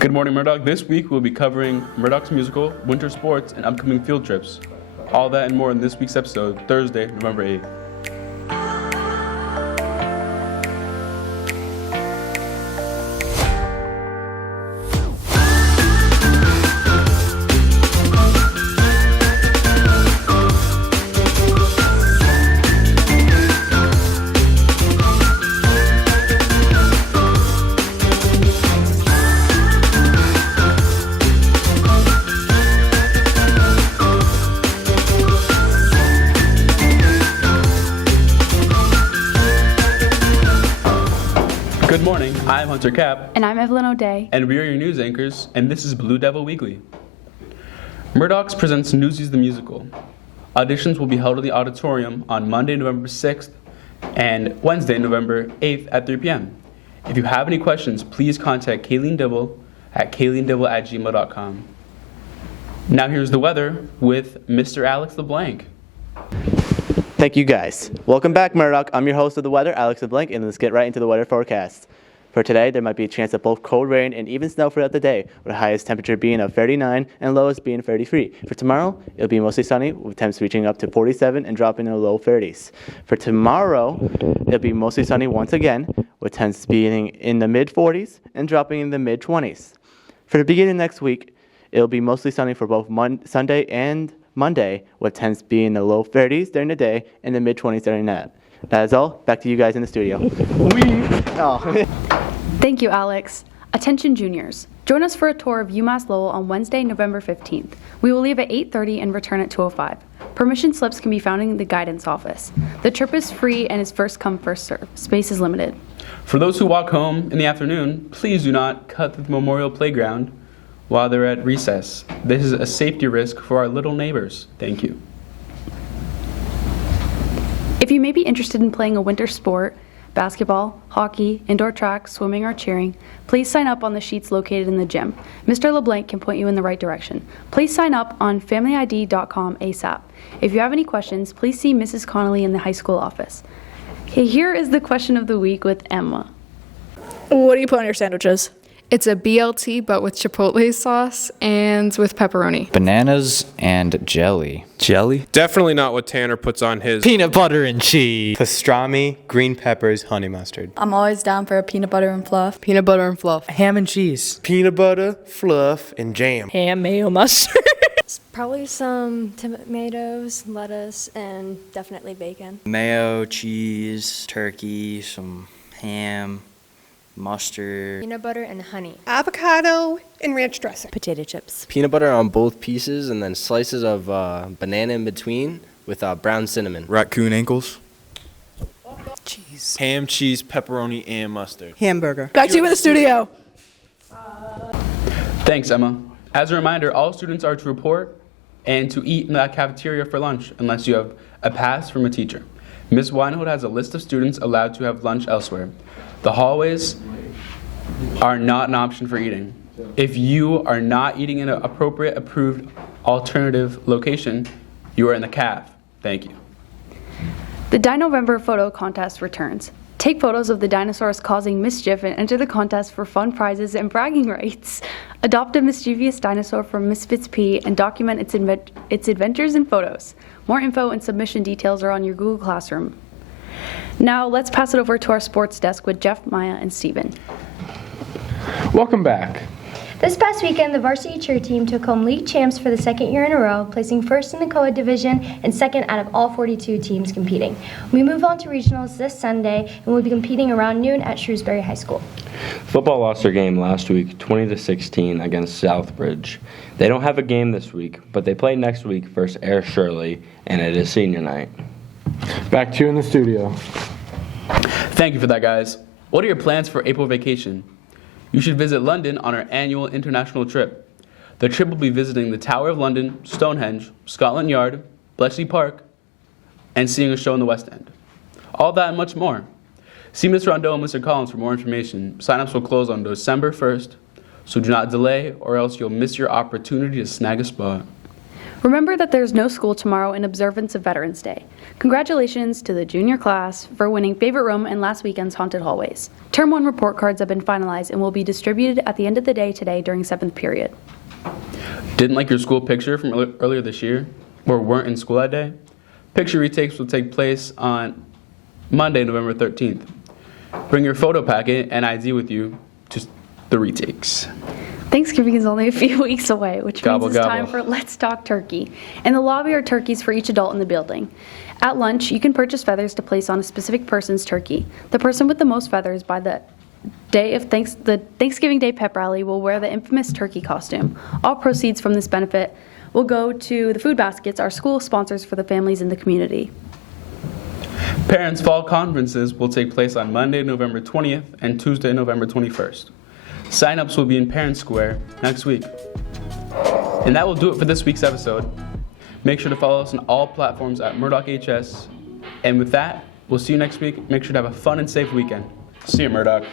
Good morning, Murdoch. This week we'll be covering Murdoch's musical, winter sports, and upcoming field trips. All that and more in this week's episode, Thursday, November 8th. Good morning, I'm Hunter Cap. And I'm Evelyn O'Day. And we are your news anchors, and this is Blue Devil Weekly. Murdoch's presents Newsies the Musical. Auditions will be held in the auditorium on Monday, November 6th and Wednesday, November 8th at 3 p.m. If you have any questions, please contact Kayleen Dibble at kayleenDibble@gmail.com. Now here's the weather with Mr. Alex LeBlanc. Thank you, guys. Welcome back, Murdoch. I'm your host of the weather, Alex LeBlanc, and let's get right into the weather forecast. For today, there might be a chance of both cold rain and even snow throughout the day, with the highest temperature being of 39 and lowest being 33. For tomorrow, it'll be mostly sunny, with temps reaching up to 47 and dropping in the low 30s. For tomorrow, it'll be mostly sunny once again, with temps being in the mid-40s and dropping in the mid-20s. For the beginning of next week, it'll be mostly sunny for both Sunday and Monday, with temps being in the low 30s during the day and the mid-20s during that. That is all. Back to you guys in the studio. Thank you, Alex. Attention juniors. Join us for a tour of UMass Lowell on Wednesday, November 15th. We will leave at 8:30 and return at 2:05. Permission slips can be found in the guidance office. The trip is free and is first come, first served. Space is limited. For those who walk home in the afternoon, please do not cut the memorial playground while they're at recess. This is a safety risk for our little neighbors. Thank you. If you may be interested in playing a winter sport, basketball, hockey, indoor track, swimming, or cheering, please sign up on the sheets located in the gym. Mr. LeBlanc can point you in the right direction. Please sign up on familyid.com ASAP. If you have any questions, please see Mrs. Connolly in the high school office. Okay, here is the question of the week with Emma. What do you put on your sandwiches? It's a BLT, but with chipotle sauce and with pepperoni. Bananas and jelly. Jelly? Definitely not what Tanner puts on his. Peanut butter and cheese. Pastrami, green peppers, honey mustard. I'm always down for a peanut butter and fluff. Peanut butter and fluff. Ham and cheese. Peanut butter, fluff, and jam. Ham, mayo, mustard. Probably some tomatoes, lettuce, and definitely bacon. Mayo, cheese, turkey, some ham, mustard. Peanut butter and honey. Avocado and ranch dressing. Potato chips. Peanut butter on both pieces and then slices of banana in between with brown cinnamon. Raccoon ankles. Cheese. Ham, cheese, pepperoni, and mustard. Hamburger. Back to you in the studio. Thanks, Emma. As a reminder, all students are to report and to eat in the cafeteria for lunch unless you have a pass from a teacher. Ms. Weinhold has a list of students allowed to have lunch elsewhere. The hallways are not an option for eating. If you are not eating in an appropriate approved alternative location, you are in the caf. Thank you. The Dinovember photo contest returns. Take photos of the dinosaurs causing mischief and enter the contest for fun prizes and bragging rights. Adopt a mischievous dinosaur from Misfits P and document its adventures in photos. More info and submission details are on your Google Classroom. Now let's pass it over to our sports desk with Jeff, Maya, and Steven. Welcome back. This past weekend, the varsity cheer team took home league champs for the second year in a row, placing first in the co-ed division and second out of all 42 teams competing. We move on to regionals this Sunday and we'll be competing around noon at Shrewsbury High School. Football lost their game last week, 20-16 against Southbridge. They don't have a game this week, but they play next week versus Air Shirley, and it is senior night. Back to you in the studio. Thank you for that, guys. What are your plans for April vacation? You should visit London on our annual international trip. The trip will be visiting the Tower of London, Stonehenge, Scotland Yard, Bletchley Park, and seeing a show in the West End. All that and much more. See Mr. Rondeau and Mr. Collins for more information. Sign-ups will close on December 1st, so do not delay or else you'll miss your opportunity to snag a spot. Remember that there's no school tomorrow in observance of Veterans Day. Congratulations to the junior class for winning favorite room in last weekend's Haunted Hallways. Term 1 report cards have been finalized and will be distributed at the end of the day today during 7th period. Didn't like your school picture from earlier this year, or weren't in school that day? Picture retakes will take place on Monday, November 13th. Bring your photo packet and ID with you to the retakes. Thanksgiving is only a few weeks away, which Gobble, means it's gobble. time for Let's Talk Turkey. In the lobby are turkeys for each adult in the building. At lunch, you can purchase feathers to place on a specific person's turkey. The person with the most feathers by the day of the Thanksgiving Day pep rally will wear the infamous turkey costume. All proceeds from this benefit will go to the food baskets, our school sponsors for the families in the community. Parents' fall conferences will take place on Monday, November 20th and Tuesday, November 21st. Sign-ups will be in Parent Square next week. And that will do it for this week's episode. Make sure to follow us on all platforms at Murdoch HS. And with that, we'll see you next week. Make sure to have a fun and safe weekend. See you, Murdoch.